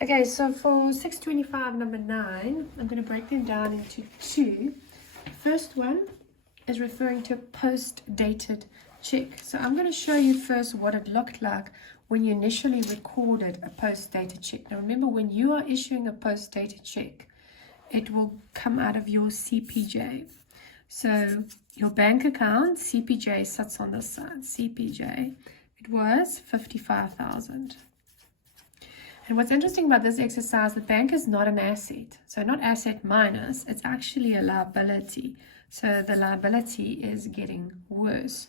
Okay, so for 625 number 9, I'm going to break them down into two. The first one is referring to a post-dated check. So I'm going to show you first what it looked like when you initially recorded a post-dated check. Now remember, when you are issuing a post-dated check, it will come out of your CPJ. So your bank account, CPJ sits on this side. CPJ, it was 55,000. And what's interesting about this exercise, the bank is not an asset. So not asset minus, it's actually a liability. So the liability is getting worse.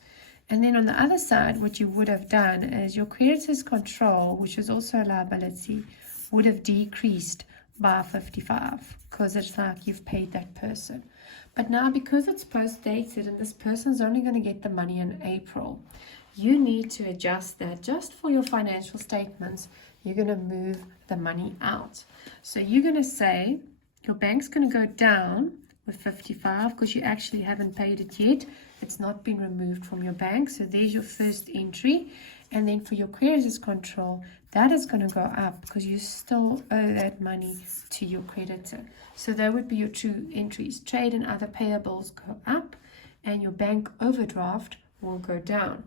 And then on the other side, what you would have done is your creditors control, which is also a liability, would have decreased by 55 because it's like you've paid that person. But now because it's post-dated and this person's only going to get the money in April, you need to adjust that just for your financial statements. You're going to move the money out. So you're going to say your bank's going to go down with 55 because you actually haven't paid it yet. It's not been removed from your bank. So there's your first entry. And then for your creditors control, that is going to go up because you still owe that money to your creditor. So that would be your two entries. Trade and other payables go up and your bank overdraft will go down.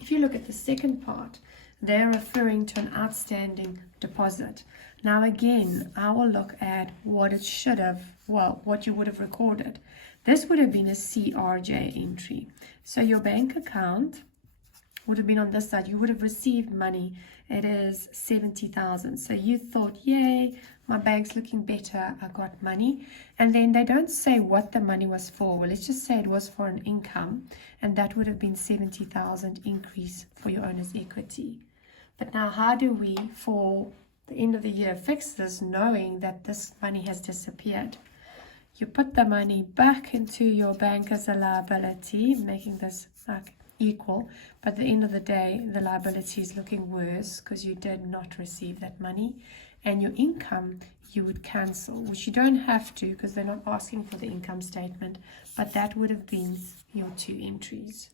If you look at the second part, they're referring to an outstanding deposit. Now again, I will look at what it should have, well, what you would have recorded. This would have been a CRJ entry. So your bank account would have been on this side. You would have received money. It is 70,000. So you thought, yay, my bank's looking better. I got money. And then they don't say what the money was for. Well, let's just say it was for an income. And that would have been 70,000 increase for your owner's equity. But now how do we, for the end of the year, fix this knowing that this money has disappeared? You put the money back into your bank as a liability, making this like equal, but at the end of the day the liability is looking worse because you did not receive that money. And your income you would cancel, which you don't have to because they're not asking for the income statement, but that would have been your two entries.